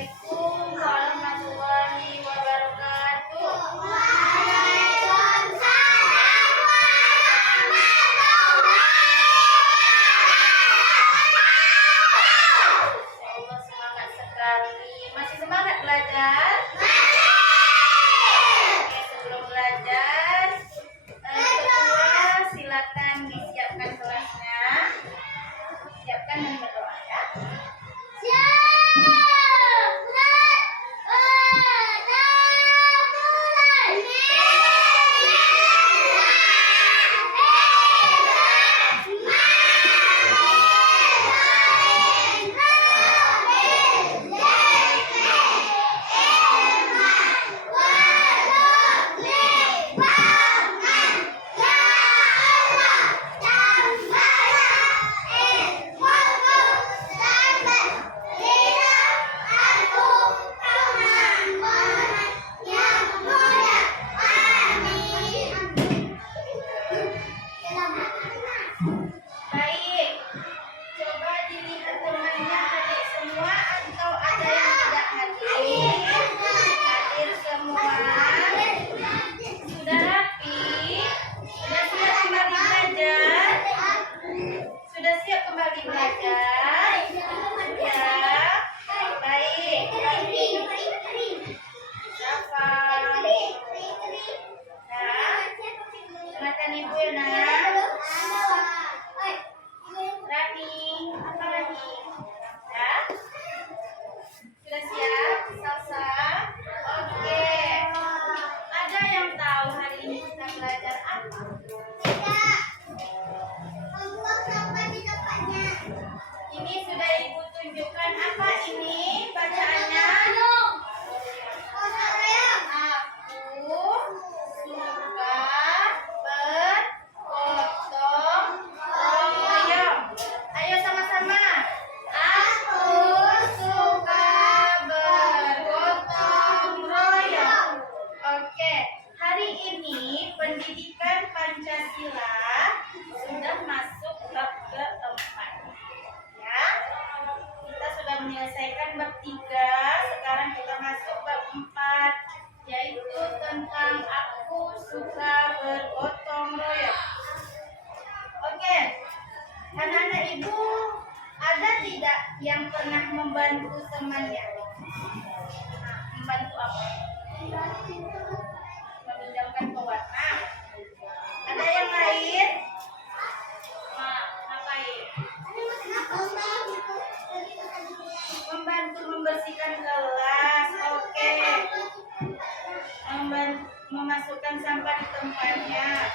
Assalamualaikum warahmatullahi wabarakatuh. Allah semangat sekali. Masih semangat belajar? Oke, sebelum belajar, ketua silakan disiapkan kelasnya. Siapkan dan berdoa ya. Baik, coba dilihat temannya hadir semua atau ada yang tidak hadir. Hadir semua. Sudah rapi? Sudah siap kembali belajar? Sudah siap kembali belajar? Ya, baik. Siapa? Nah, silakan Ibu Yuna. Rani, apa lagi? Ya? Sudah siap? Salsa? Oke. Ada yang tahu hari ini kita belajar apa? Ini sudah Ibu tunjukkan apa ini bacaannya? Aku suka bergotong royong. Ayo sama-sama. Aku suka bergotong royong. Oke, hari ini pendidikan Pancasila sudah masuk bab keempat. Ya, kita sudah menyelesaikan bab 3. Sekarang kita masuk bab 4, yaitu tentang aku suka bergotong royong. Oke, anak-anak Ibu, ada tidak yang pernah membantu temannya? Membantu apa? Meminjamkan pewarna. Ada yang lain? Ngapain? Membantu membersihkan kelas. Oke. Memasukkan sampah di tempatnya.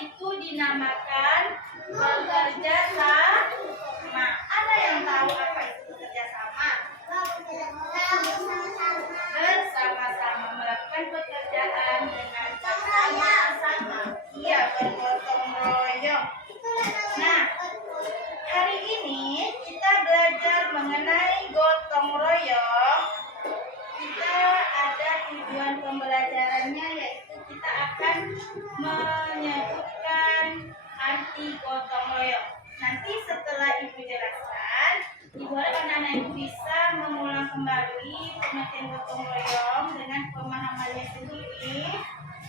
Itu dinamakan bekerja sama. Ada yang tahu apa itu bekerja sama? Bersama-sama melakukan pekerjaan dengan bersama-sama. Iya, bergotong royong. Nah, hari ini kita belajar mengenai gotong royong. Kita ada tujuan pembelajarannya, yaitu kita akan menyebutkan arti gotong royong. Nanti setelah Ibu jelaskan, Ibu harap anak-anak Ibu bisa mengulang kembali pengertian gotong royong dengan pemahamannya sendiri,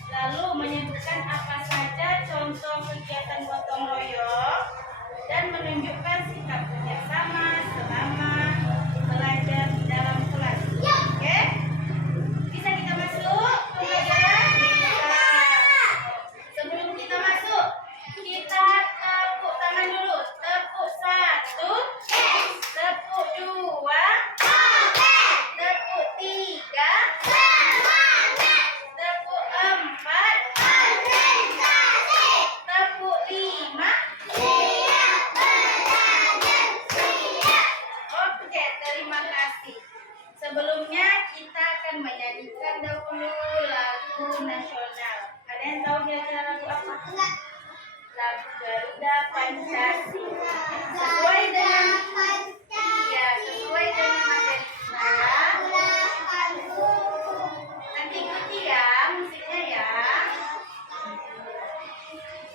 lalu menyebutkan apa saja contoh kegiatan gotong royong dan menunjukkan sikap kerjasama selama belajar di dalam kelas. Oke? Bisa kita masuk ke pelajaran? Bisa. Sebelum kita masuk, kita tepuk tangan dulu. Tepuk 1, tepuk 2, tepuk 3, tepuk 4, tepuk 5. Oke, terima kasih. Sebelumnya kita akan menyanyikan dahulu lagu nasional. Ada yang tahu kira-kira lagu apa? Lagu Garuda Pancasila. Sesuai dengan sesuai dengan materi kita. Nanti ikuti ya musiknya ya.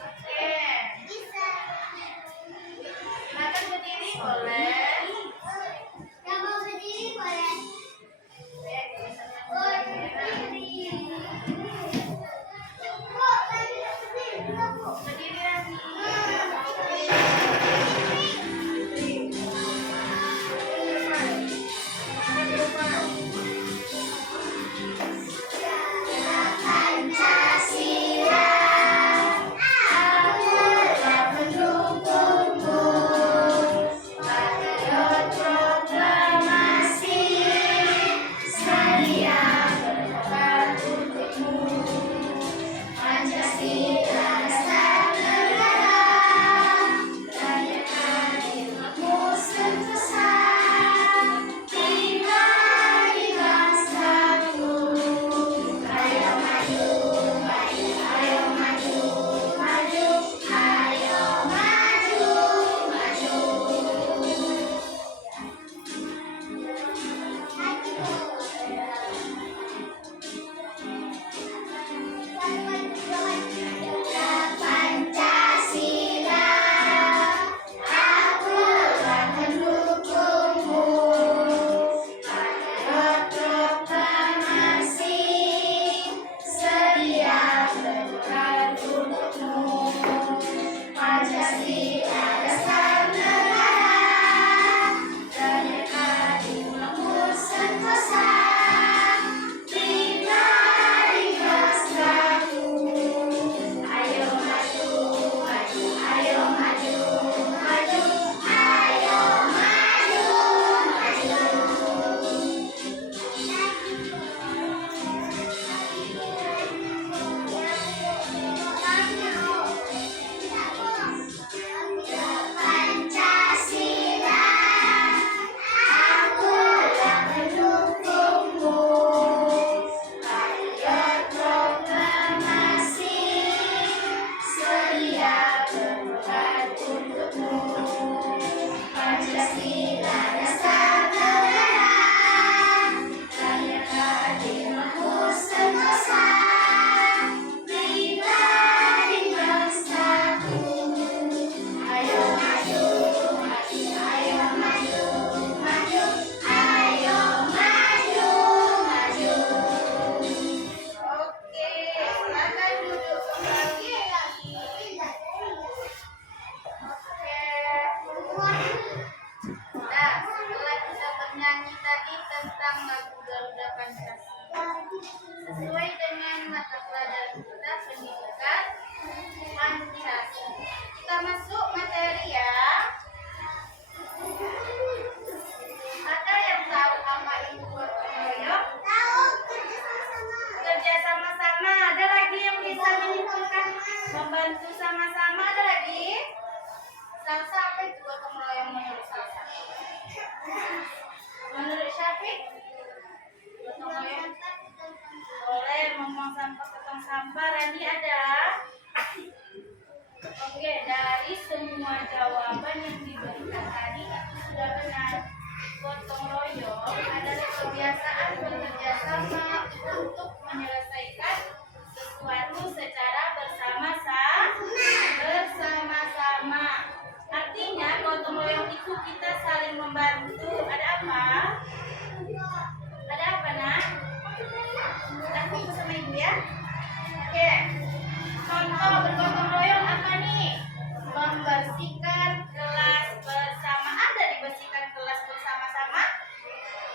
Oke. Silakan berdiri boleh. Yang mau berdiri boleh. tentang lagu Garuda Pancasila sesuai dengan mata pelajaran kita pendidikan Pancasila. Kita masuk materi ya. Ada yang tahu apa itu gotong royong? Tahu, kerja sama-sama. Kerja sama-sama. Ada lagi yang bisa menyimpulkan membantu sama-sama? Ada lagi? Salsa, apa itu gotong royong menurut Salsa? Menurut Syafiq? Gotong royong boleh membuang sampah ke tong sampah. Rani ada? Oke, dari semua jawaban yang diberikan tadi itu sudah benar. Gotong royong adalah kebiasaan bekerja sama untuk menyelesaikan sesuatu secara bersama-sama. Artinya gotong royong itu kita saling membantu. Ada apa? Ada apa, Nak? Aku bersama Ibu ya. Oke. Contoh bergotong royong apa nih? Membersihkan kelas bersama. Ada dibersihkan kelas bersama-sama?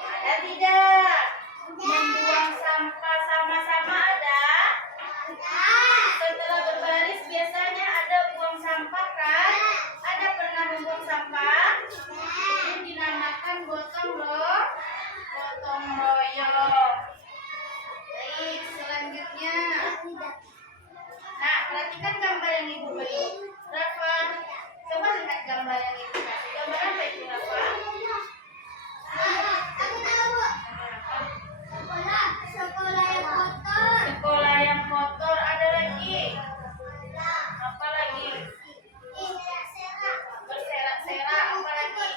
Ada tidak? Membuang sampah sama-sama ada? Setelah berbaris biasanya ada buang sampah kan? Ada pernah membuang sampah? Ini dinamakan gotong royong. Baik, selanjutnya. Nah, perhatikan gambar yang Ibu beri. Rafa, coba lihat gambar yang Ibu kasih. Gambar apa itu, Rafa? Aku tahu. Sekolah yang kotor. Sekolah yang kotor. Ada lagi? Apa lagi? Berserak-serak. Apa lagi?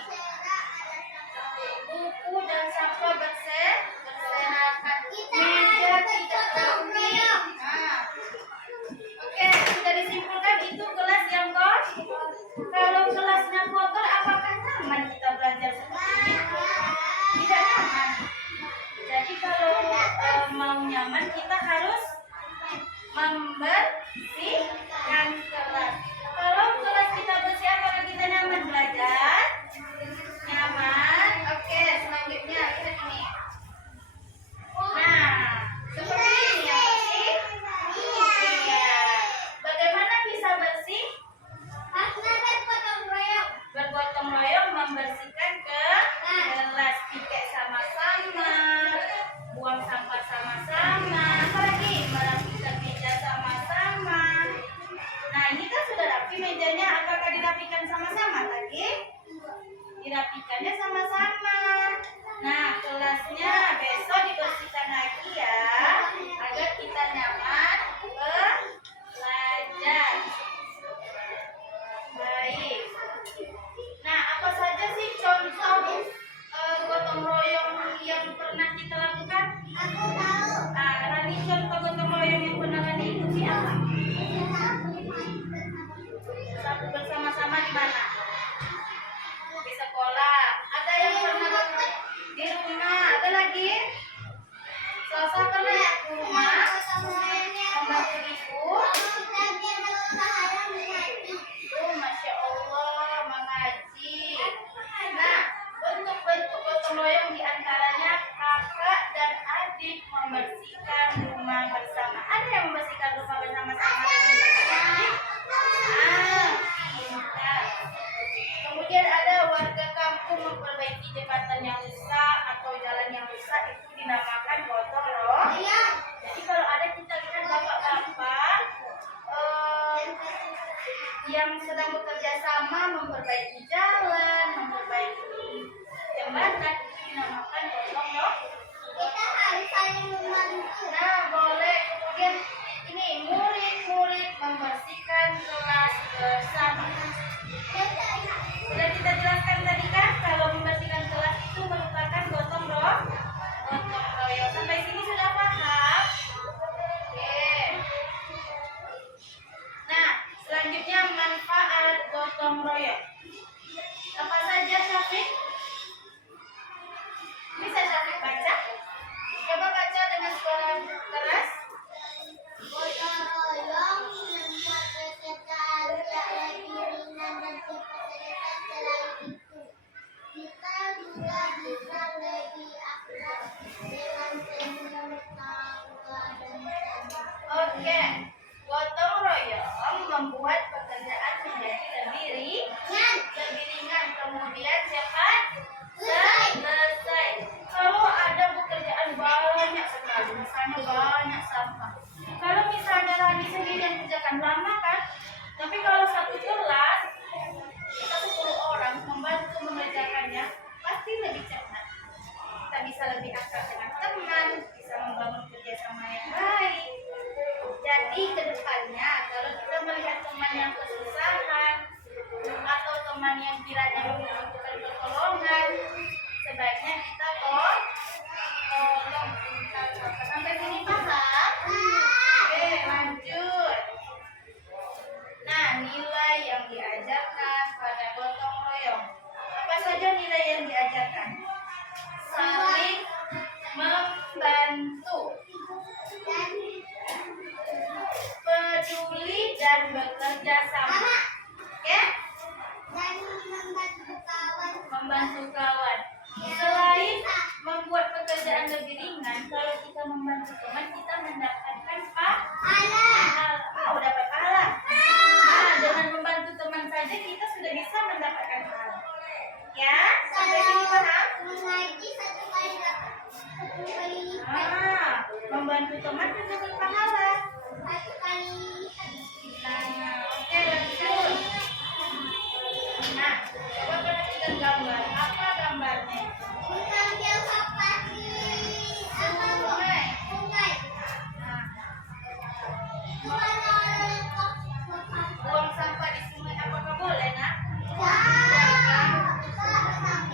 Buku dan sampah berserakan. Meja tidak rapi. Nah. Oke, sudah disimpulkan itu kelas yang kotor. Kalau kelasnya kotor, apakah nyaman kita belajar seperti ini? Tidak nyaman. Jadi kalau mau nyaman kita harus membersihkan kelas. Kalau kelas kita bersih, apakah kita nyaman belajar? Nyaman. Oke, selanjutnya lihat ini. Nah, seperti ini ya bersih. Iya. Bagaimana bisa bersih? Bergotong royong membersihkan kelas, piket sama-sama, buang sampah sama-sama, apalagi merapikan meja sama-sama. Nah, ini kan sudah rapi mejanya, apakah dirapikan sama-sama tadi? Dirapikannya sama-sama. Nah, kelasnya besok dibersihkan lagi ya, agar kita nyaman belajar. Baik. Nah, apa saja sih contoh gotong royong yang pernah kita lakukan? Aku tahu. Rani, contoh gotong royong yang pernah Rani ikuti apa? Sapu bersama-sama di mana? Di sekolah. Ada yang pernah di rumah? Ada lagi? Selasa pernah ya ke rumah? Membantu ibu? Masya Allah, mengaji. Nah, bentuk-bentuk gotong royong diantaranya kakak dan adik membersihkan rumah bersama. Ada yang membersihkan rumah bersama-sama dengan kakak dan adik? Pintar. Kemudian ada warga kampung memperbaiki jembatan yang rusak atau jalan yang rusak, itu dinamakan gotong royong. Jadi kalau ada kita lihat bapak-bapak yang sedang bekerja sama memperbaiki jalan, memperbaiki jembatan, itu dinamakan gotong royong. Kita harus saling membantu. Nah, boleh. Kemudian ini murid-murid membersihkan kelas bersama. Sudah kita jelaskan tadi kan, kalau membersihkan kelas itu merupakan gotong royong. Sampai sini sudah paham? Oke. Nah, selanjutnya manfaat gotong royong. Apa saja, Syafiq? akrab dengan teman, bisa membangun kerjasama yang baik. Jadi kedepannya kalau kita melihat teman yang kesusahan atau teman yang kiranya membutuhkan pertolongan, sebaiknya kita tolong. Sampai sini paham? Oke, lanjut. Nah, nilai yang diajarkan pada gotong royong. Apa saja nilai yang diajarkan? Saling membantu, peduli dan bekerja sama. Oke? Membantu kawan. Selain membuat pekerjaan lebih ringan, kalau kita membantu teman, kita mendapatkan pahala. Oh, dapat pahala. Nah, dengan membantu teman saja kita sudah bisa mendapatkan pahala. Ya, sampai sini paham? Membantu teman juga berpahala. Nah, oke, lanjut. Nah, coba perhatikan gambar. Apa gambarnya? Buang sampah di sungai apakah boleh, nak?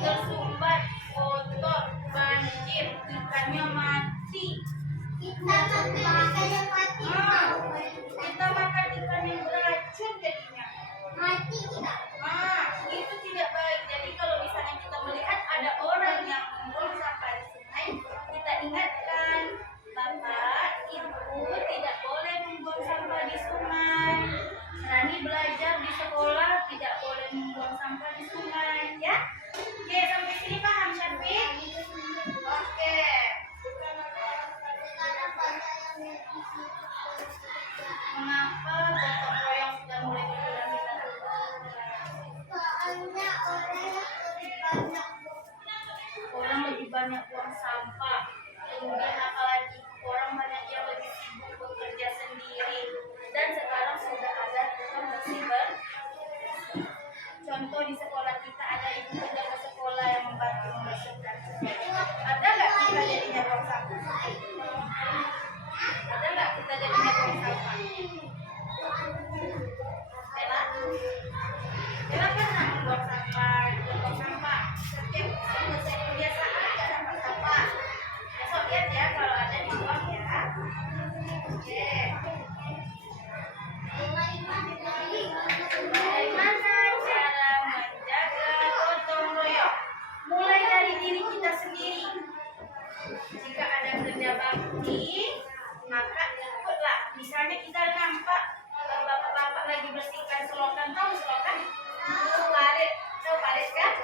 Tersumbat, kotor, banjir, ikannya mati. Kita makan ikan yang beracun jadinya. Mati kita. Itu tidak baik. Jadi kalau misalnya kita melihat ada orang yang membuang sampah di sungai, kita ingatkan, Bapak, Ibu tidak boleh membuang sampah di sungai. Rani belajar di sekolah tidak boleh membuang sampah di sungai, ya? Oke, sampai sini paham, Syafiq? Oke. Mengapa gotong royong sudah mulai berkurang di tanah? Orang lebih banyak buang sampah. Kemudian apalagi orang banyak yang lebih sibuk bekerja sendiri. Dan sekarang sudah ada tukang bersih. Contoh di sekolah kita ada ibu penjaga sekolah yang membantu membersihkan. Ada nggak kita jadinya buang sampah? Ada nggak kita jadinya buang sampah? Bella pernah membuang sampah, buang sampah. Setiap selesai kebiasaan ada dapat sampah. Besok lihat ya kalau ada dibuang ya. Oke. Bagaimana cara menjaga gotong royong? Mulai dari diri kita sendiri. Jika ada kerja bakti, maka ikutlah. Misalnya kita nampak bapak-bapak lagi bersihkan selokan, tahu selokan? Parit, tahu parit kan?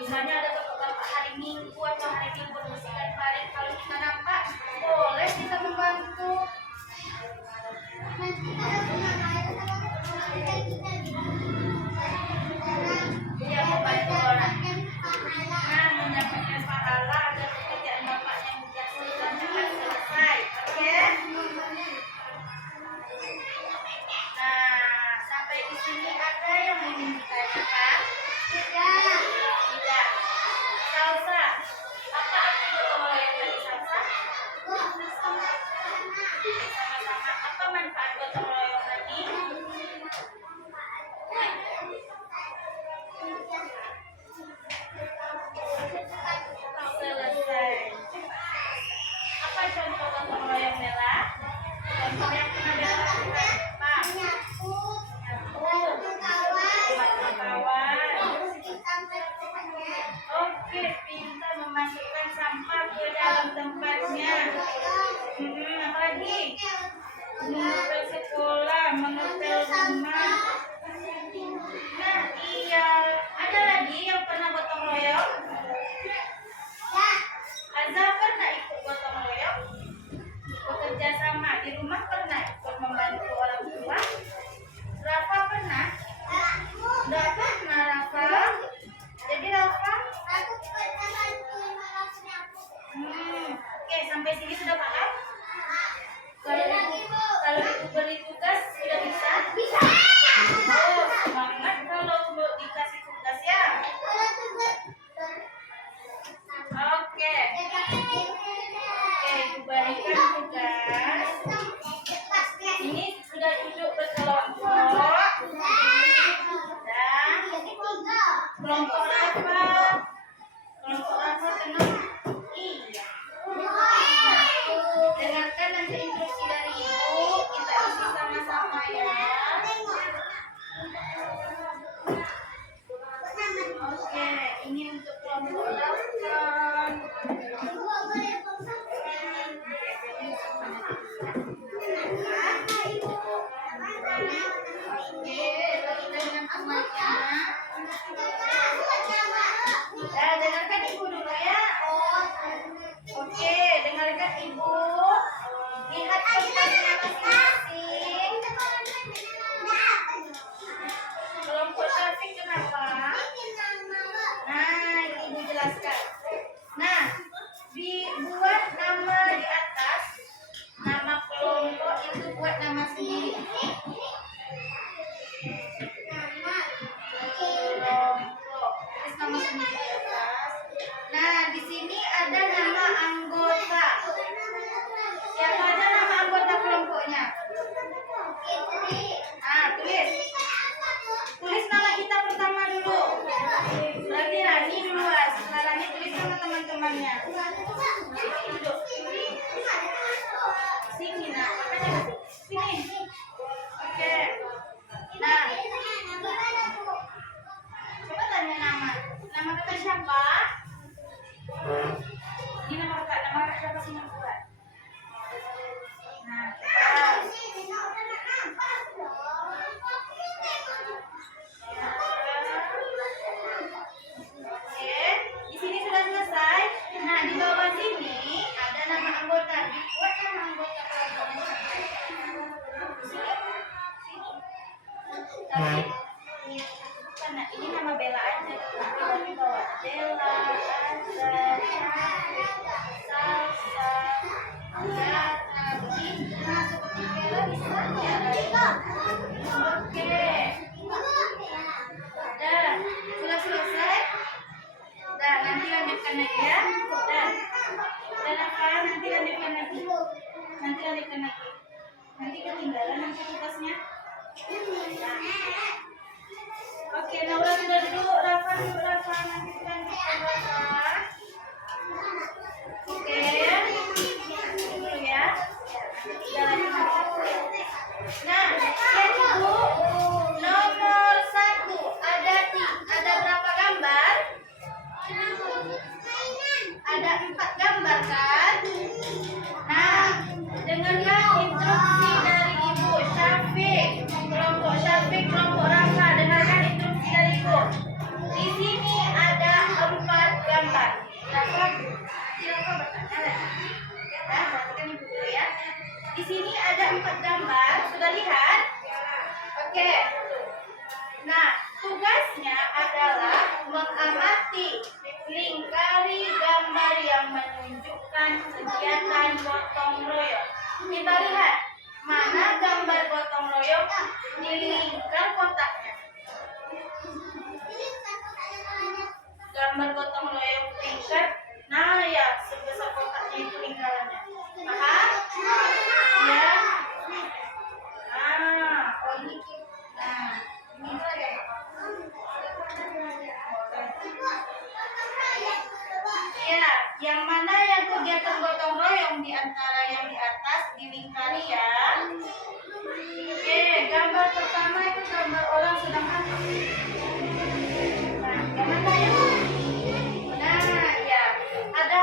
Misalnya ada bapak-bapak hari Minggu atau hari Libur bersihkan parit, kalau kita nampak, boleh kita membantu. Dia membantu orang. Nah, mendapatkan pahala agar pekerjaan bapaknya mudah cepat selesai. Oke? Nah, sampai di sini ada yang ingin ditanyakan? Tidak. Salsa. Apa arti gotong royong tadi, Salsa? Sama-sama. Apa manfaat gotong royong tadi? Selesai. Apa contoh gotong royong, Bella? Contoh yang pernah Bella lakukan apa? Oke, pintar memasukkan sampah ke dalam tempatnya. Apa lagi? Mengepel sekolah, mengepel rumah. Nah, iya. Ada lagi yang pernah gotong royong? Azal pernah ikut gotong royong? Bekerja sama di rumah pernah ikut membantu orang tua? Rafa pernah? Enggak pernah, Rafa. Jadi Rafa? Oke, sampai sini sudah paham? Kalau ibu beri tugas sudah bisa? Bisa. Oh, semangat kalau dikasih tugas ya. Oke. anggota dibuat kan anggota kelompok. Tapi karena ini nama Bella aja, tapi bawa Bella, Azza, Salsa, Agatha, begitu. Nah, seperti Bella bisa ya. Oke. Dan sudah selesai. Dan nanti lanjutkan lagi ya. Dan apa? Nanti lanjutkan lagi. Nanti ketinggalan nanti tugasnya. Oke, Naura sudah dulu, Rafa nanti kita lanjutkan Rafa. Oke, dulu ya. Nah, lihat Ibu, nomor 1 ada berapa gambar? Ada 4 gambar kan? Nah, dengarkan instruksi dari Ibu Syafiq, kelompok Rafa, dengarkan instruksi dari Ibu. Di sini ada 4 gambar. Rafa bertanya lagi. Ya, perhatikan Ibu dulu ya. Di sini ada 4 gambar, sudah lihat? Oke. Nah, tugasnya adalah mengamati, lingkari gambar yang menunjukkan kegiatan gotong royong. Kita lihat mana gambar gotong royong, dilingkar kotaknya. Gambar gotong royong lingkar, nah ya sebesar kotaknya itu lingkarannya. Paham? Ya. Oh ini. Nah, ini ada. Ya, yang mana yang kegiatan gotong royong di antara yang di atas dilingkari ya. Oke, gambar pertama itu gambar orang sedang apa? Nah, yang mana ya? Nah, ya. Ada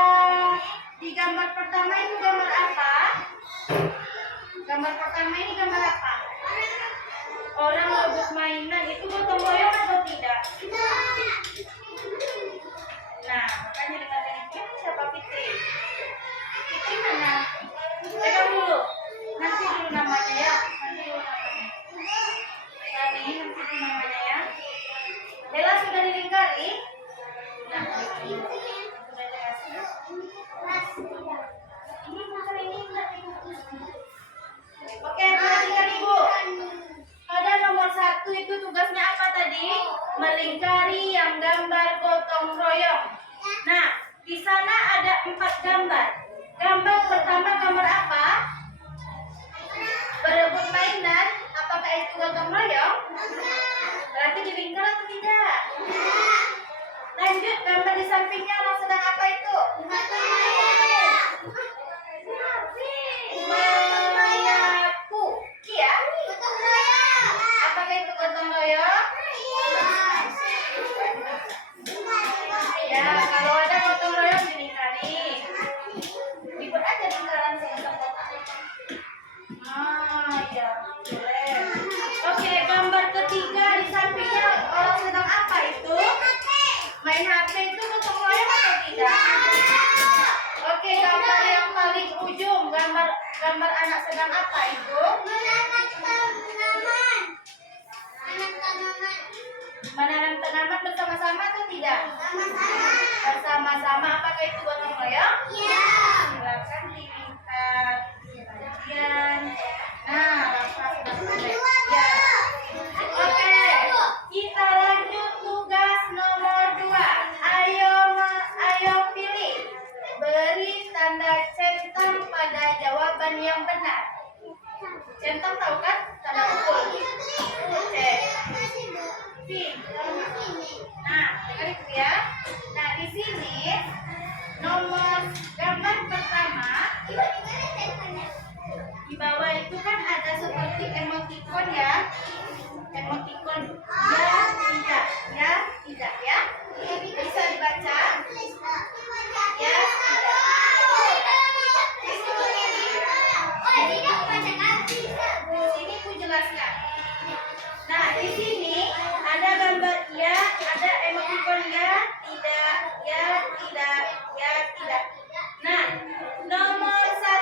di gambar pertama itu gambar apa? Gambar pertama ini gambar apa? Orang rebut mainan, itu gotong royong atau tidak? Nah, makanya dengan ini siapa Fitri? Fitri mana? Pegang dulu. Nanti dulu namanya ya. Nanti dulu namanya ya. Bella sudah dilingkari? Nah, sudah jelas. Ini bukan ini enggak. Oke, perhatikan Ibu. Pada nomor 1 itu tugasnya apa tadi? Melingkari yang gambar gotong royong. Nah, di sana ada 4 gambar. Gambar pertama gambar apa? Berebut mainan. Apakah itu gotong royong? Berarti dilingkar atau tidak? Lanjut, gambar di sampingnya orang sedang apa itu? Menyapu. Iya. Apakah itu gotong royong? Ya, kalau ada gotong royong dilingkari. Dibuat aja lingkaran sebesar kotak. Ya, boleh. Oke, gambar ketiga di sampingnya orang sedang apa itu? Main HP itu gotong royong atau tidak? Oke, gambar yang paling ujung, gambar anak sedang apa itu? Menanam tanaman bersama-sama atau tidak? Bersama-sama. Apakah itu gotong royong? Iya. Silakan dilihat. Kemudian, nah, ya. Oke, kita lanjut tugas nomor 2. Ayo pilih. Beri tanda centang pada jawaban yang benar. Centang tahu kan? Tanda pukul. Cek. Nah, dengar itu ya. Nah, di sini nomor gambar pertama di bawah itu kan ada seperti emoticon ya. Emoticon ya, tidak ya. Bisa dibaca? Ya, tidak. Di sini aku jelaskan. Nah, di sini ada gambar ya, ada emoticon ya, tidak, ya, tidak, ya, tidak. Nah, nomor 1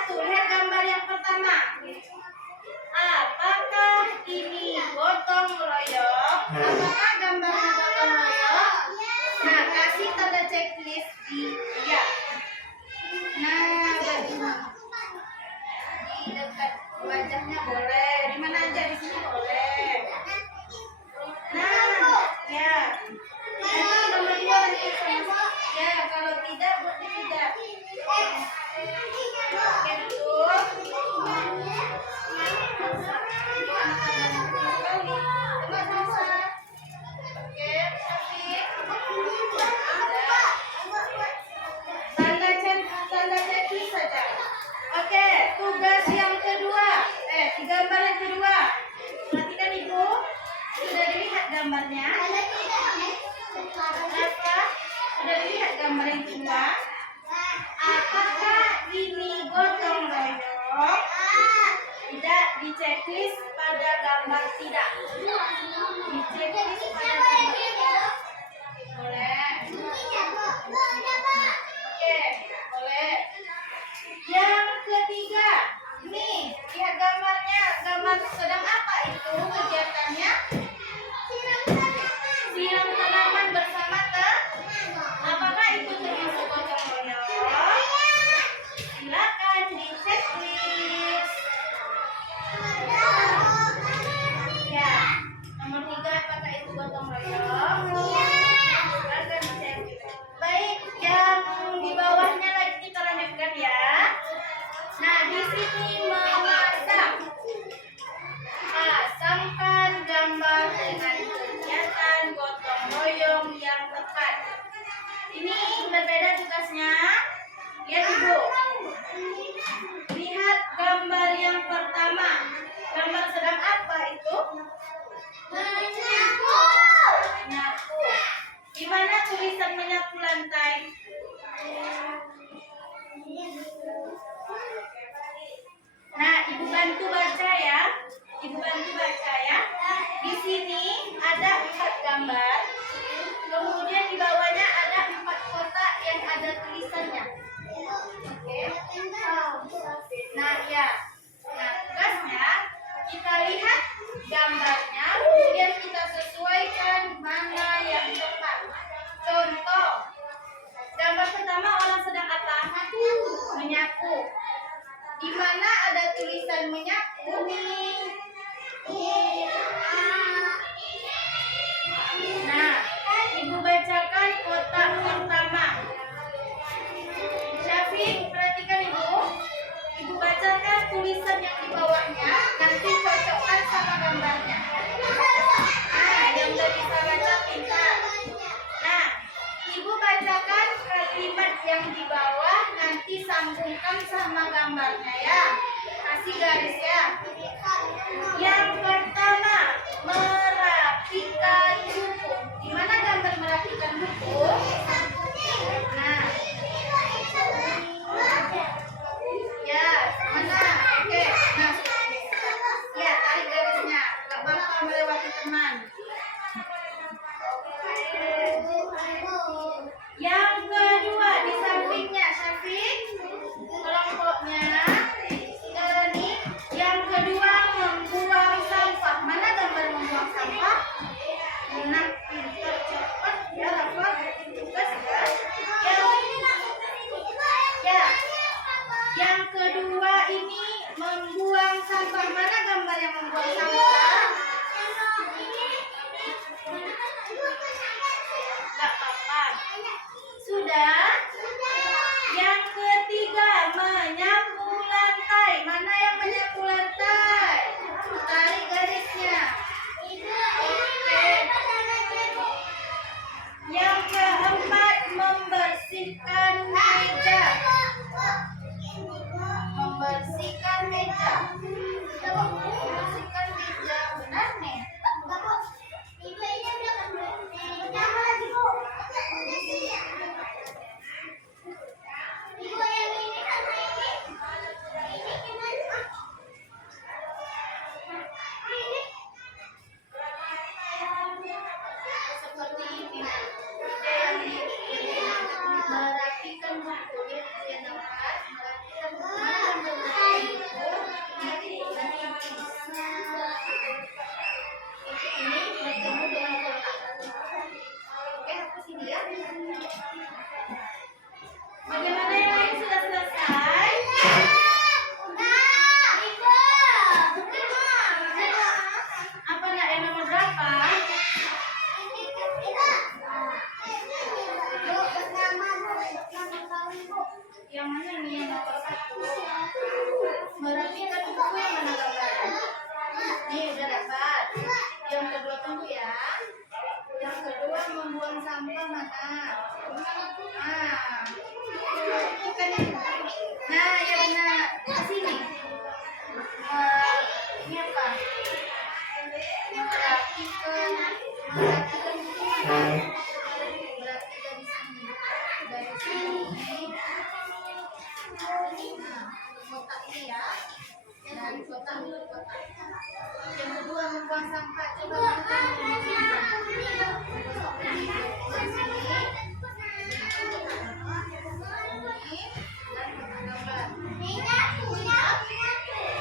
di checklist pada gambar tidak. Di checklist pada gambar tidak. Boleh. Oke, boleh. Yang ketiga, nih lihat gambarnya. Gambar sedang apa itu kegiatannya? Siram tanaman bersama apakah itu termasuk gotong royong? Silakan di checklist. Ya, nomor 3 apakah itu gotong royong? Silakan di checklist. Baik, yang di bawahnya lagi kita lanjutkan ya. Nah, di sini memasang. Pasangkan gambar dengan kegiatan gotong royong yang tepat. Ini berbeda tugasnya. Lihat Ibu. Lihat gambar yang pertama. Gambar sedang apa itu? Menyapu. Menyapu. Gimana tulisan menyapu lantai? Nah, Ibu bantu baca ya. Ibu bantu baca ya. Di sini ada 4 gambar. Kemudian di bawahnya ada 4 kotak yang ada tulisannya. Oke. Nah, ya. Nah, tugasnya kita lihat gambarnya, kemudian kita sesuaikan mana yang tepat. Contoh. Gambar pertama orang sedang apa? Menyapu. Di mana ada tulisan menyapu nih? Nah, Ibu bacakan kotak pertama. Syafiq, perhatikan Ibu. Ibu bacakan tulisan yang di bawahnya, nanti cocokkan sama gambarnya. Nah, yang udah bisa baca pintar. Nah, Ibu bacakan kalimat yang di bawah, nanti sambungkan sama gambarnya ya. Kasih garis ya. Yang pertama, merapikan buku. Di mana gambar merapikan buku? Nah. Ya, mana? Oke. Nah. Ya, tarik garisnya. Gak apa-apa melewati teman. Yang kedua di sampingnya, Syafiq, kelompoknya. Ini yang kedua membuang sampah. Mana gambar membuang sampah? Nah, pintar cepat ya, Rafa. Tugas ya. Yang kedua ini membuang sampah. Mana gambar yang membuang sampah? Gak apa-apa. Sudah? Yang ketiga, menyapu lantai. Mana yang menyapu lantai? Tarik garisnya. Oke. Yang keempat, membersihkan meja. Membersihkan meja. Membersihkan meja. Benar nih? Seperti ini. Merapikan buku. Ini bertemu dengan kotak. Oke, hapus ini ya. Bagaimana yang lain sudah selesai? Apa nak yang nomor berapa? Yang mana nih yang nomor 1? Merapikan buku yang mana gambarnya? Nih udah dapat. Yang kedua tunggu ya. Yang kedua membuang sampah mana? Bukan ini. Nah, ya benar. Ke sini. Ini apa? Merapikan buku. Berarti dari sini. Dari sini. Nah, kotak ini ya. Dari kotak ke kotak. Yang kedua membuang sampah. Coba kita membuang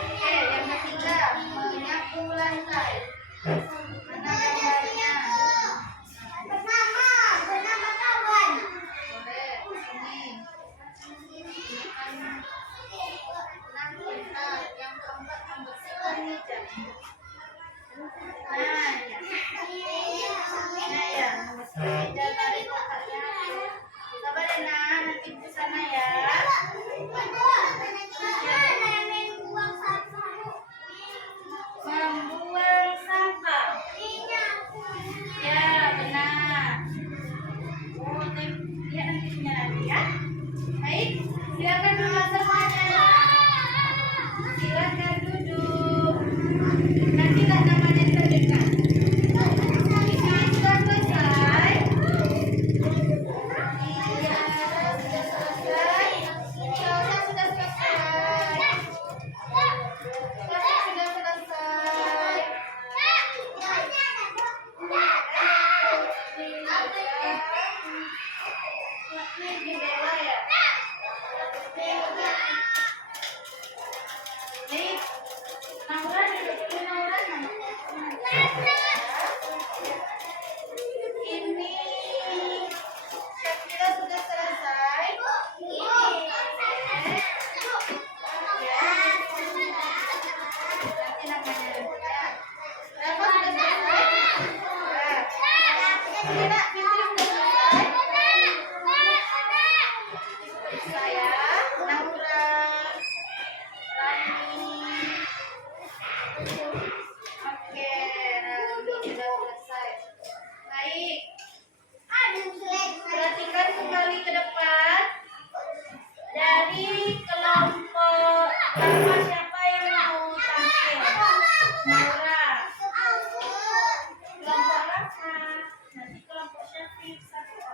Oke, yang ketiga menyapu lantai. Mana gambarnya? Bernama kawan. Boleh, sini. Yang keempat membersihkan meja. Ya, membersihkan meja dari kotaknya. Coba deh nanti ke sana ya. Membuang sampah. Ya, benar. Oh, lihat nanti lagi ya. Baik, silakan duduk semuanya. Silakan duduk. Nanti tak namanya terdekat. Ini sudah selesai. Iya, sudah selesai. Selesai, sudah selesai. Sudah selesai. Ini di bawah ya. Nih, Naura duduk dulu, Naura. Ini Syakira sudah selesai. Nanti namanya ya. Rafa sudah selesai. Syakira, Fitri sudah selesai. Saya, Naura, Rani. Oke, sudah selesai. Baik. Perhatikan kembali ke depan. Dari kelompok siapa yang mau tampil? Naura. Kelompok Rafa. Nanti kelompok Syafiq satu.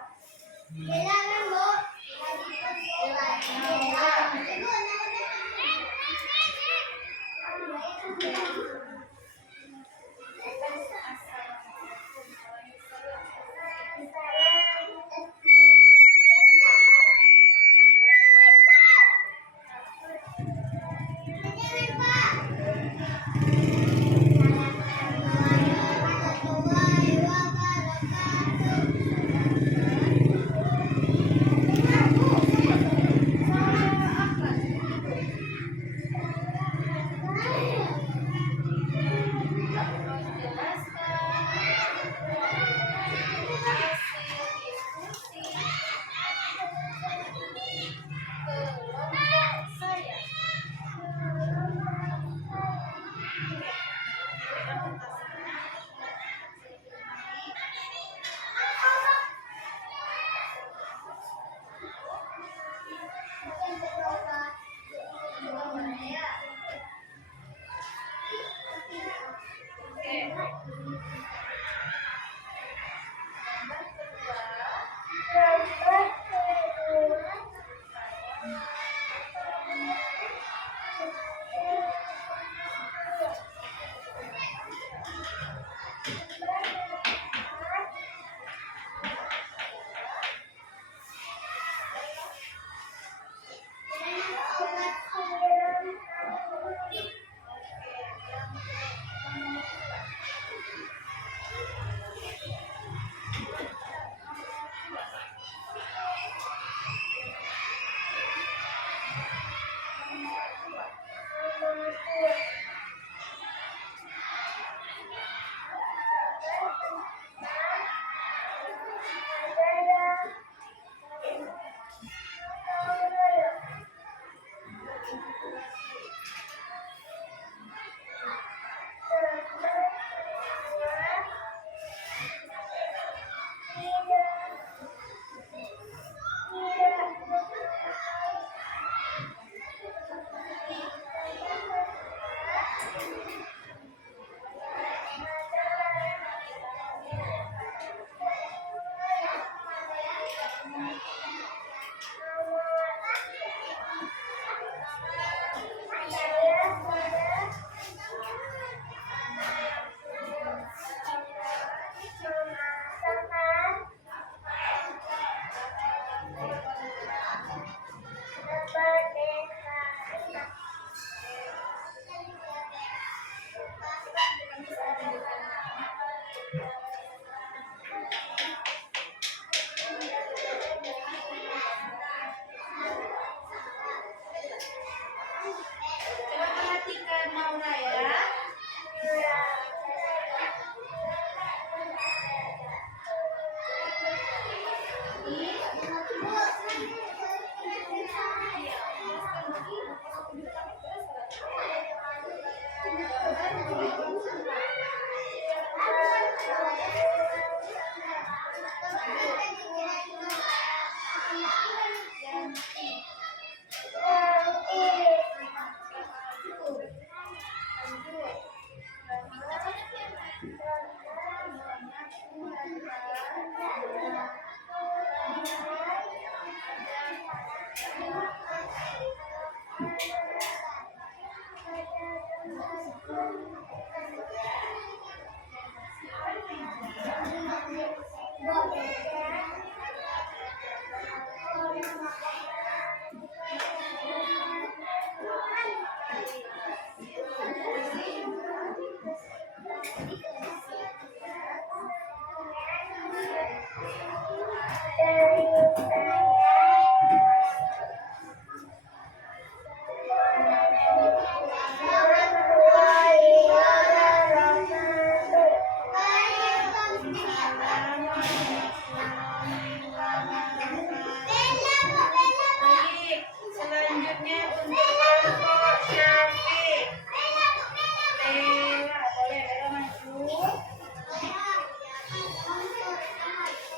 Baik, selanjutnya untuk kelompok Syafiq. Bella, boleh Bella maju.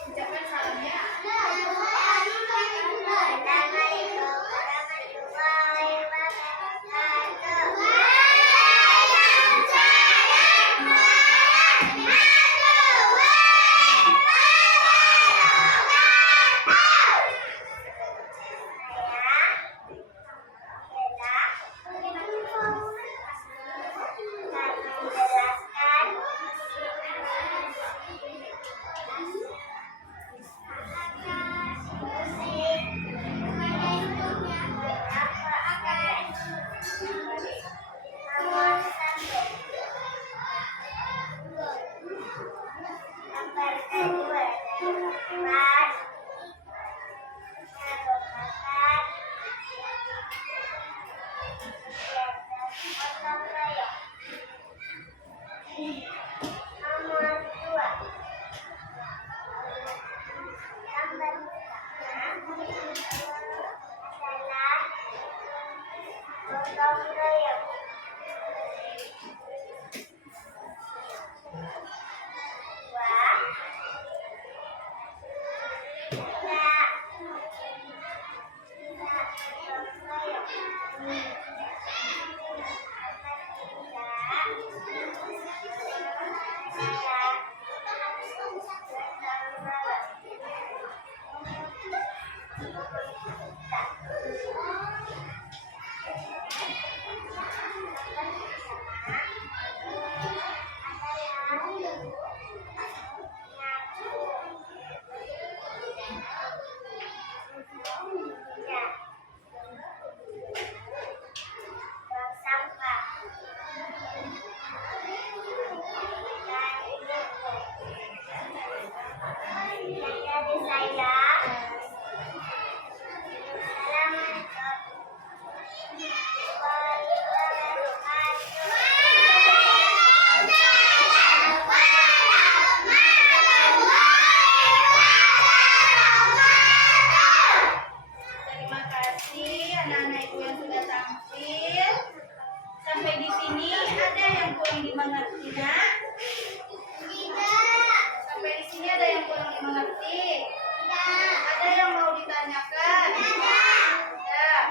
Ucapkan salamnya. Terima kasih anak-anak ibu yang sudah tampil. Sampai di sini ada yang kurang dimengerti, nak? Tidak. Sampai di sini ada yang kurang dimengerti? Tidak. Ada yang mau ditanyakan? Tidak.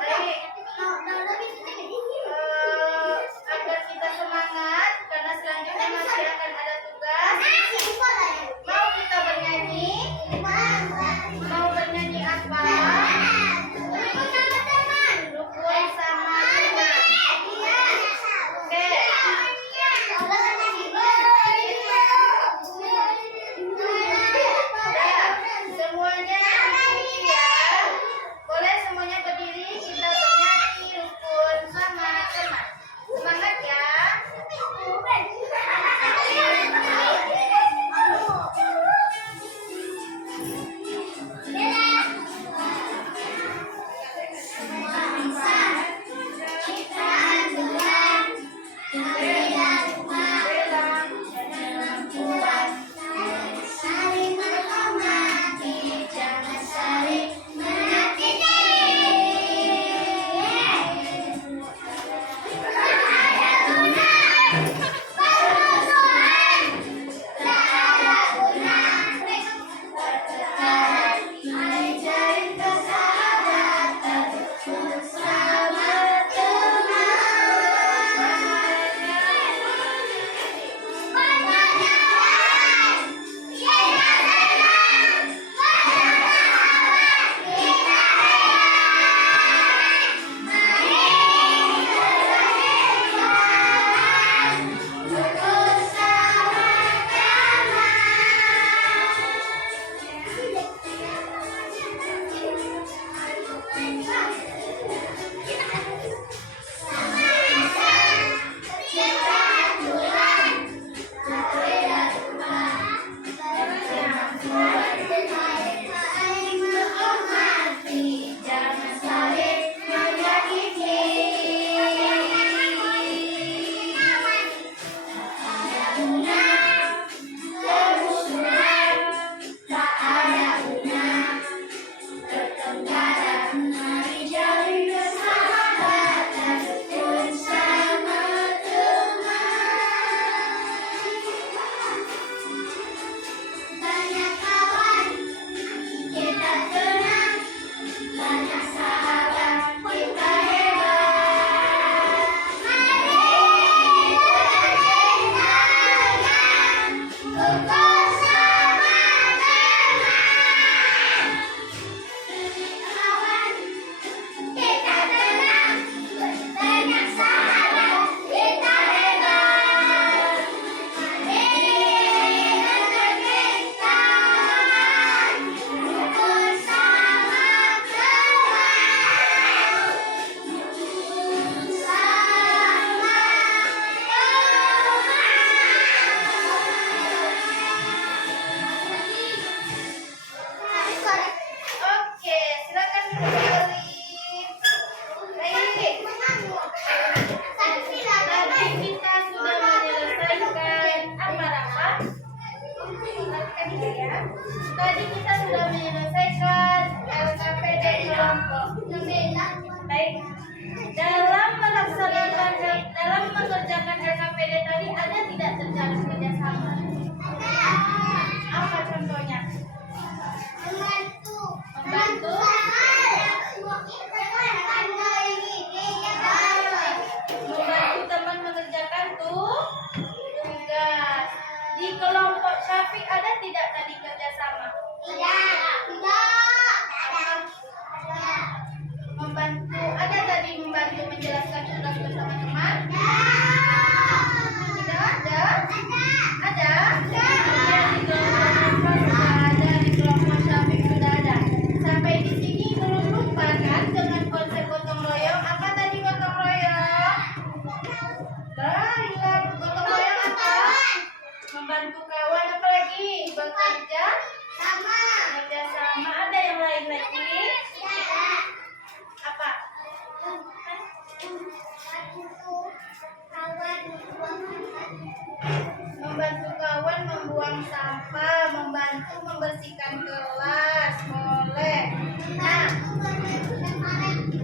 Baik. Agar kita semangat karena selanjutnya masih akan ada tugas. Mau kita bernyanyi? Mau bernyanyi apa? Rukun sama dengan. Oke. Dah. tadi kita sudah menyelesaikan LKPD kelompok. Baik. Dalam mengerjakan LKPD tadi ada tidak terjalin kerjasama? Apa contohnya? Membantu. Membantu teman mengerjakan tugas. Di kelompok Syafiq ada tidak tadi kerjasama? Membantu, ada tadi membantu menjelaskan tugas bersama teman? Tidak ada? Ada? Ya, di kelompok apa sudah ada, di kelompok Syafiq sudah ada. Sampai di sini belum lupa kan dengan konsep gotong royong? Apa tadi gotong royong? Gotong royong apa? Membantu kawan, apa lagi? Bekerja sama. Ada yang lain lagi? Apa? Membantu kawan membuang sampah, membantu membersihkan kelas, boleh. Nah,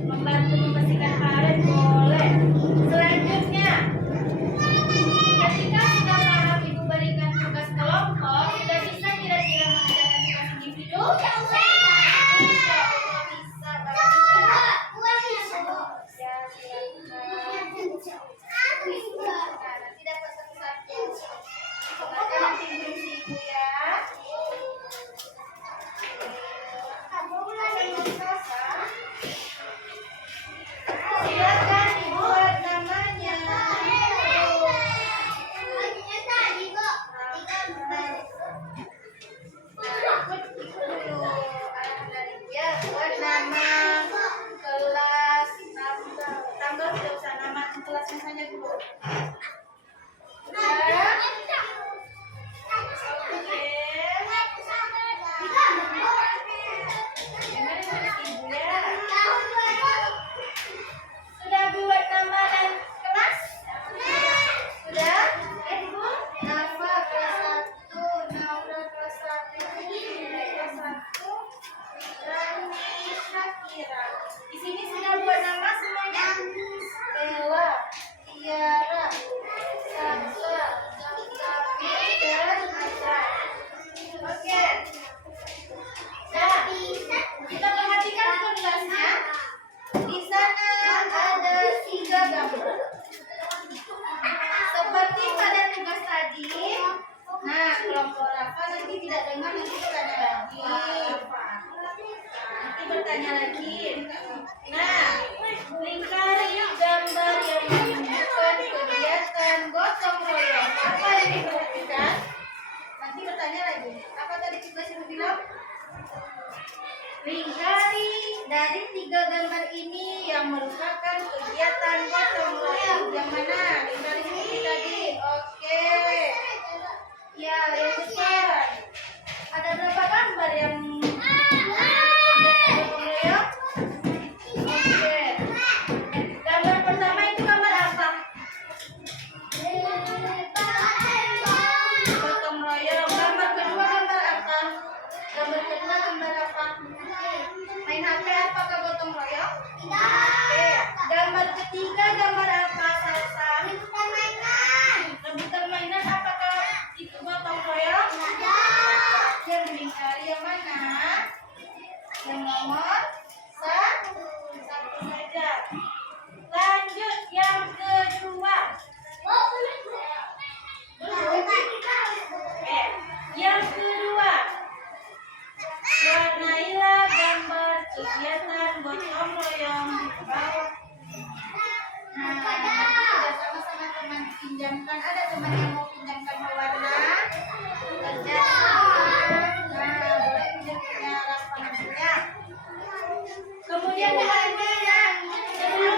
membantu membersihkan karet, boleh. Selanjutnya, ketika sudah paham Ibu berikan tugas kelompok, sudah bisa kira-kira mengerjakan tugas individu? Insya Allah bisa, bagus. Ya, silakan. Nanti dapat satu-satu. Semoga nanti berisi Ibu ya. Silakan dibuat namanya. Buat nama kelas, tambah tidak usah nama kelasnya saja dulu. Sudah buat nama dan kelas? Sudah? Ibu? Nama kelas 1, Naura kelas 1, kelas 1, Rani Syakira. Di sini sudah buat nama semuanya? Bella, Tiara, Sasa, Safi, dan Asra. Oke. Nah, kita perhatikan tugasnya. Di sana ada 3 gambar. Seperti pada tugas tadi. Nah, kelompok Rafa nanti tidak dengar, nanti bertanya lagi. Nah, lingkari gambar yang menunjukkan kegiatan gotong royong. Apa yang diperhatikan? Nanti bertanya lagi. Apa tadi tugas yang bilang? Lingkari dari 3 gambar ini yang merupakan kegiatan gotong royong. Yang mana? Lingkari seperti tadi. Oke. Ya, yang besar. Ada berapa gambar yang gotong royong? Oke. Gambar pertama itu gambar apa? Gotong royong. Gambar kedua gambar apa? Gambar kedua gambar apa? Main HP apakah gotong royong? Oke. Gambar ketiga gambar apa? Salsa. Rebutan mainan. Rebutan mainan apakah itu gotong royong? Yang melingkari yang mana? Yang nomor satu saja. Lanjut yang kedua. Yang kedua, warnailah gambar kegiatan gotong royong di bawah. Nah, sudah sama-sama teman pinjamkan. Ada teman yang mau pinjamkan pewarna? Kerja. Nah, boleh pinjamkan Rafa ya. Kemudian yang sebelum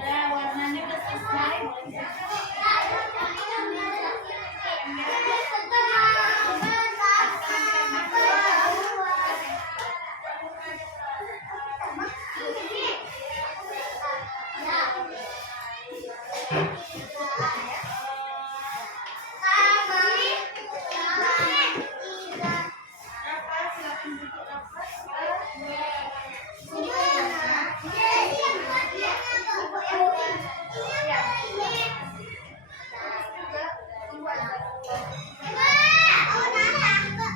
Nah, warnanya udah selesai.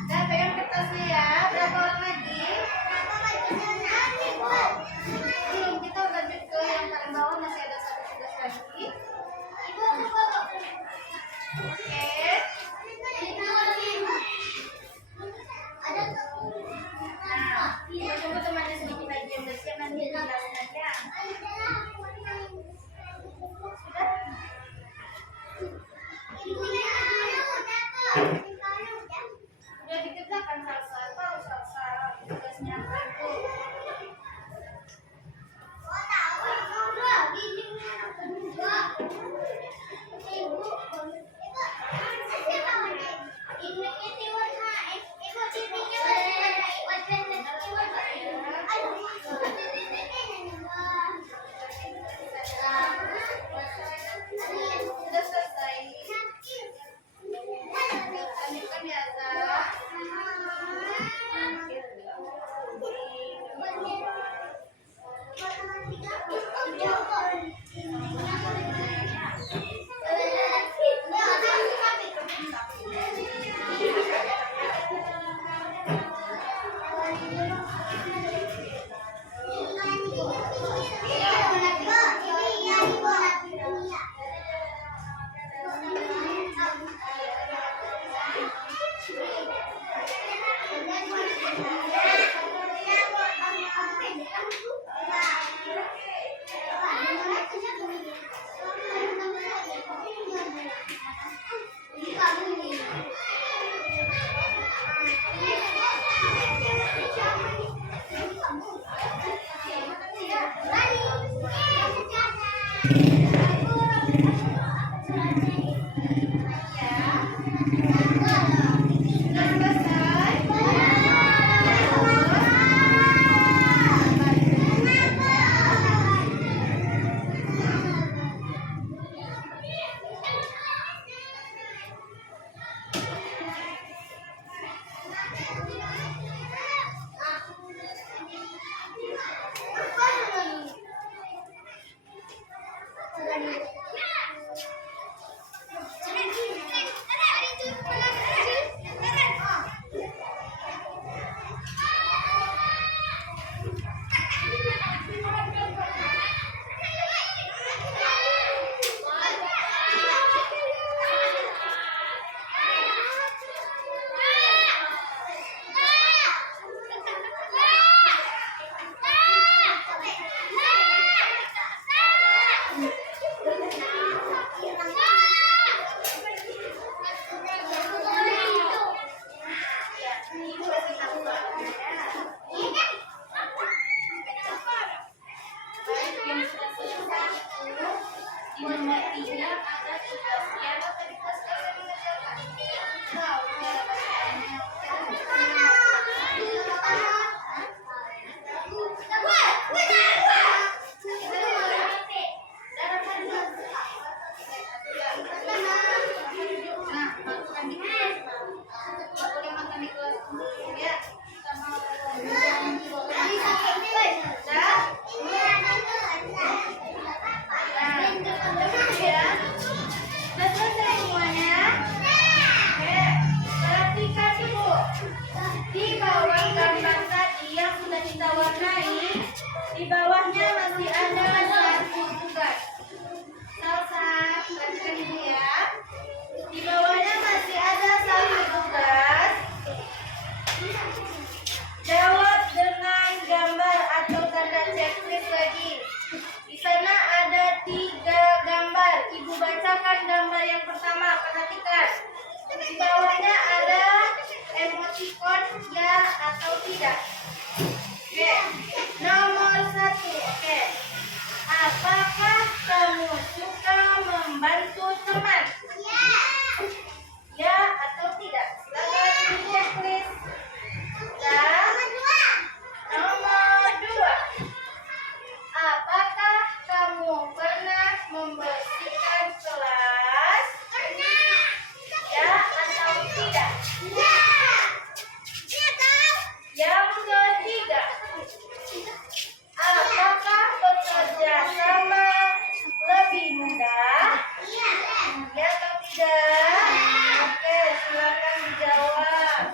Nah, pegang kertasnya ya. Berapa orang lagi? Belum, kita lanjut ke yang paling bawah, masih ada satu tugas lagi. Oke. Nah, tunggu temannya sedikit lagi yang bersiap, nanti dijelasin aja. Udah dikerjakan salsa, tahu salsa tugasnya apa itu? Sudah selesai. Lanjutkan ya, Zah. Di bawahnya masih ada satu tugas. Salsa, perhatikan ini ya. Di bawahnya masih ada satu tugas. Jawab dengan gambar atau tanda checklist lagi. Di sana ada 3 gambar. Ibu bacakan gambar yang pertama. Perhatikan. Di bawahnya ada emoticon ya atau tidak. Oke. Nomor 1. Oke. Apakah kamu suka membantu teman? Ya atau tidak? Silakan dicek, please. Dan nomor 2. Apakah kamu pernah membersihkan kelas? Ya atau tidak? Yang ketiga. Apakah bekerja sama lebih mudah? Ya atau tidak? Oke, silakan dijawab.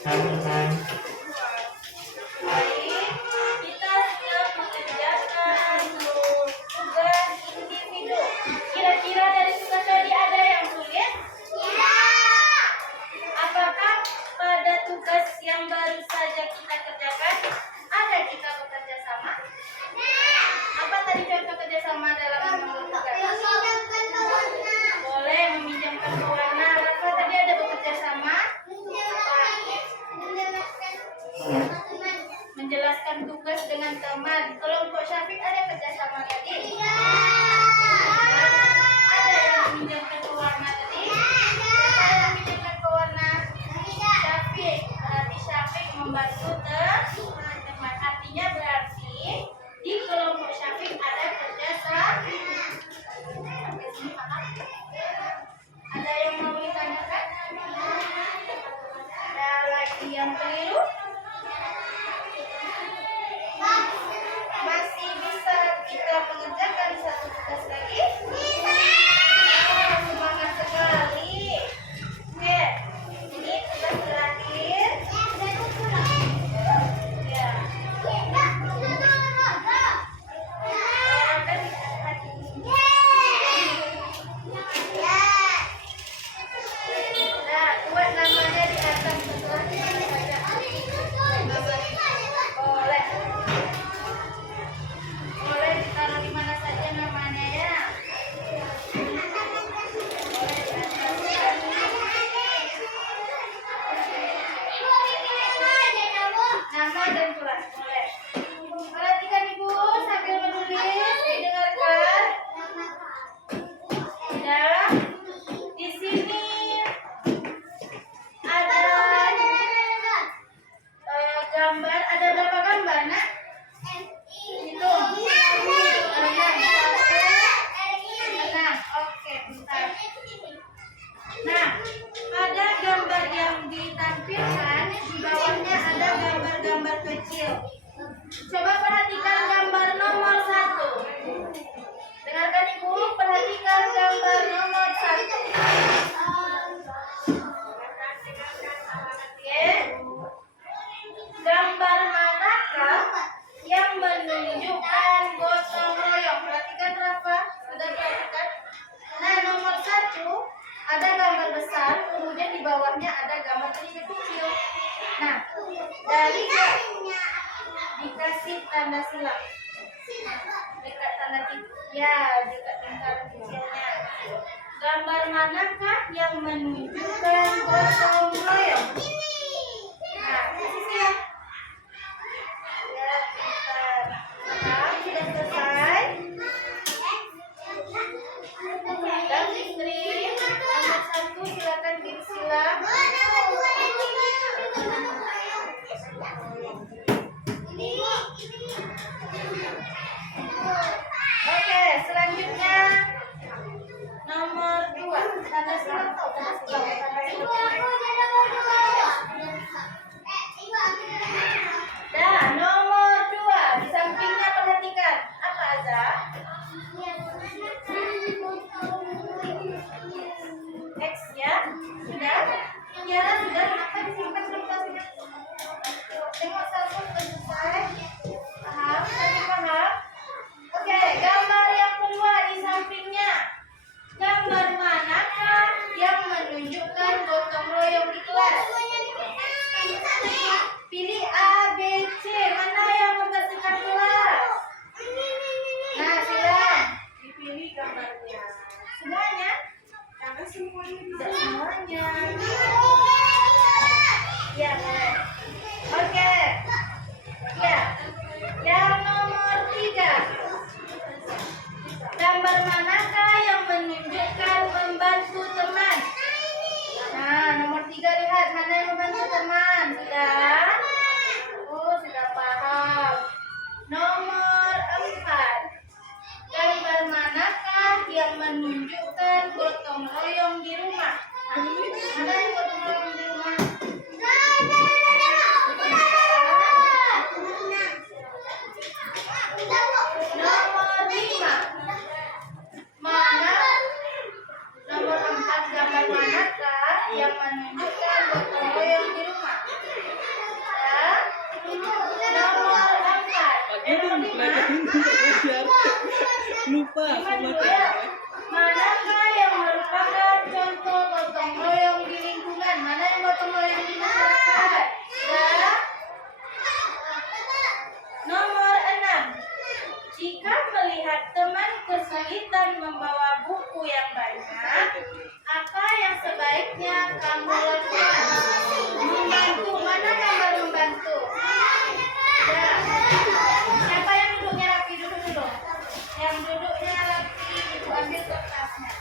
Sudah selesai? Baik, kita sedang mengerjakan tugas individu. Kira-kira dari tugas tadi ada yang sulit? Apakah pada tugas yang baru saja kita kerjakan ada kita bekerja sama? Apa tadi contoh kerjasama dalam membuat tugas? Boleh meminjamkan pewarna. Apa tadi ada bekerja sama? Menjelaskan tugas dengan teman. Kelompok Syafiq ada kerjasama tadi? Ada yang meminjamkan pewarna tadi? Siapa yang meminjamkan pewarna? Syafiq. Berarti Syafiq membantu teman. Artinya berarti di kelompok Syafiq ada kerjasama. Sampai sini paham? Ada yang mau ditanyakan? Ada lagi yang keliru? Masih bisa kita mengerjakan satu tugas lagi? Oh, semangat sekali. Oke, ini tugas terakhir. Ya. Nah, buat namanya di atas setelah kita baca. Boleh. Boleh ditaruh di mana saja namanya ya. Boleh di atas. Nama dan kelas boleh. Perhatikan Ibu sambil menulis, didengarkan. Ya, di sini ada gambar. Ada berapa gambar, Nak? Hitung. 6. Oke, bentar. Nah, pada gambar yang ditampilkan di bawahnya ada gambar-gambar kecil. Coba perhatikan gambar nomor 1. Dengarkan Ibu, perhatikan gambar nomor 1. Oke. Gambar manakah yang menunjukkan gotong royong? Perhatikan Rafa, sudah perhatikan? Nah, nomor 1 ada gambar besar, kemudian di bawahnya ada gambar kecil. Nah, dari dikasih tanda silang dekat tanda titik, ya dekat lingkaran kecilnya. Gambar manakah yang menunjukkan gotong royong? Nah, kasih silang. Ya, bentar. Nah, sudah selesai. Dan istri nomor 1 silakan disilang. Oke, selanjutnya nomor 2. Tanda silang tahu tanda silang. Nah, nomor 2 di sampingnya perhatikan apa aja? X ya. Tidak semuanya. Ya, boleh. Oke. Ya. Yang nomor 3. Gambar manakah yang menunjukkan membantu teman? Nah, nomor 3 lihat mana yang membantu teman. Sudah? Oh, sudah paham. Nomor 4. Gambar manakah yang menunjukkan gotong royong di rumah? Mana yang gotong royong di rumah? Nomor 5. Nomor 4. Gambar manakah yang menunjukkan gotong royong di rumah? Ya. Nomor 4. Lupa sama Manakah yang merupakan contoh gotong royong di lingkungan? Mana yang gotong royong di masyarakat? Ya. Nomor 6. Jika melihat teman kesulitan membawa buku yang banyak, apa yang sebaiknya kamu lakukan? Membantu. Mana gambar membantu? Ya. Siapa yang duduknya rapi? Duduk dulu. Yang duduknya rapi, ibu ambil kertasnya.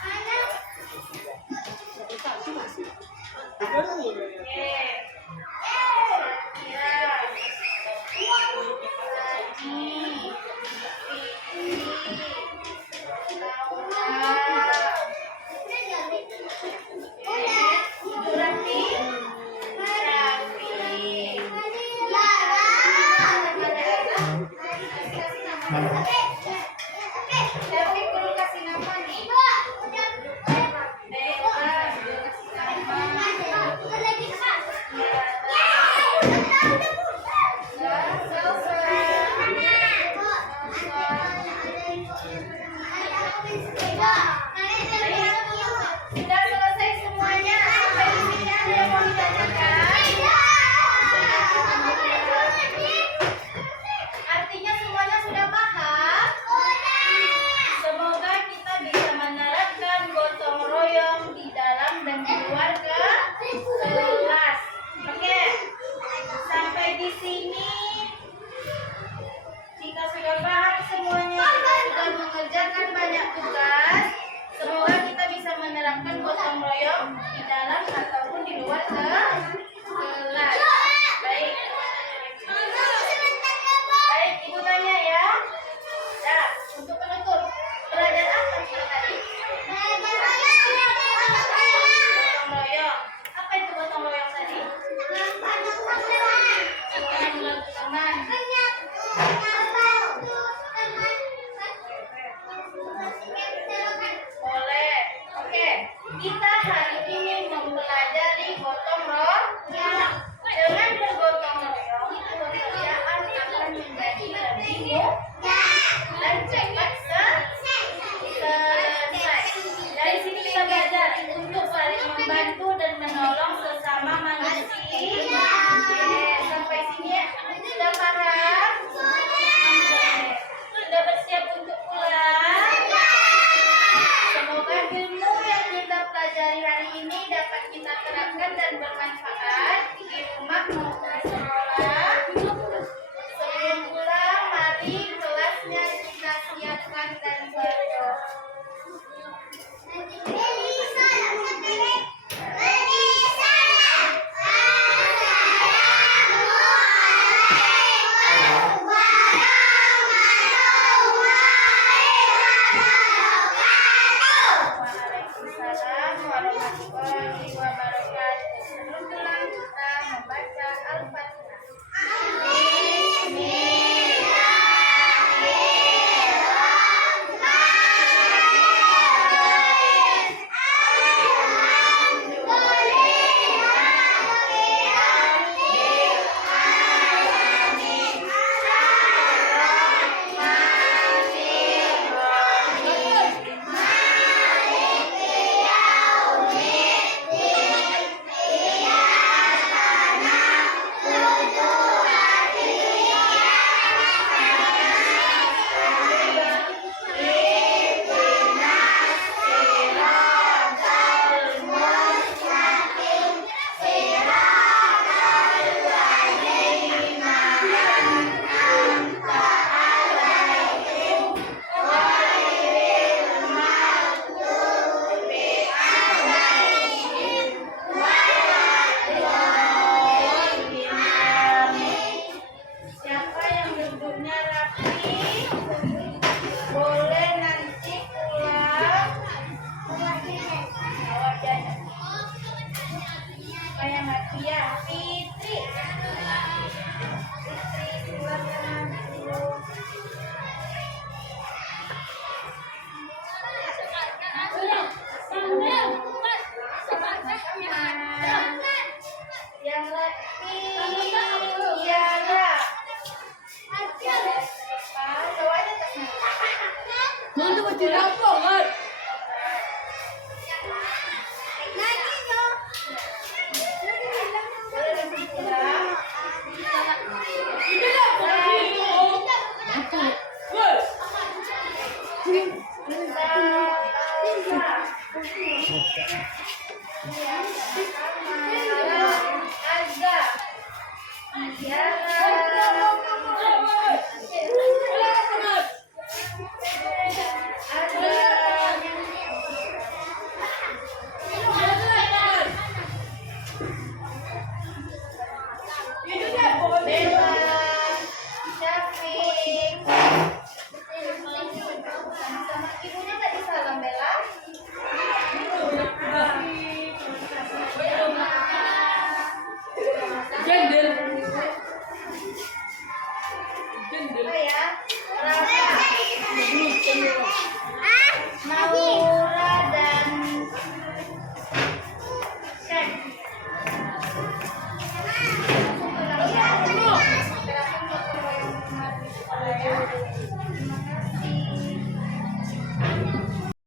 Oke. Ya. Tapi perlu kasih nama nih. Sudah selesai semuanya. Sampai di sini ada yang mau ditanyakan? Artinya semuanya sudah paham? Semoga kita bisa menerapkan gotong royong di dalam dan di luar kelas. Oke. Sampai di sini. Jika sudah paham semuanya, kita sudah mengerjakan banyak tugas. Semoga kita bisa menerapkan gotong royong di dalam ataupun di luar kelas. Baik. Baik, Ibu tanya ya. Nah, untuk penutup, belajar apa kita tadi? Gotong royong. Apa itu gotong royong tadi? Membantu teman. Boleh. Oke. Kita hari ini mempelajari gotong royong. Dengan bergotong royong, pekerjaan akan menjadi lebih mudah dan cepat selesai. Dari sini kita belajar untuk saling membantu dan menolong sesama manusia. Oke, sampai sini ya. Sudah paham? Sudah bersiap untuk pulang? Semoga ilmu yang kita pelajari hari ini dapat kita terapkan dan bermanfaat di rumah maupun di sekolah. Sebelum pulang, mari kelasnya kita siapkan dan berdoa. Waalaikumsalam warahmatullahi wabarakatuh. Sebelum pulang kita membaca Ibunya tadi salam Bella. Gender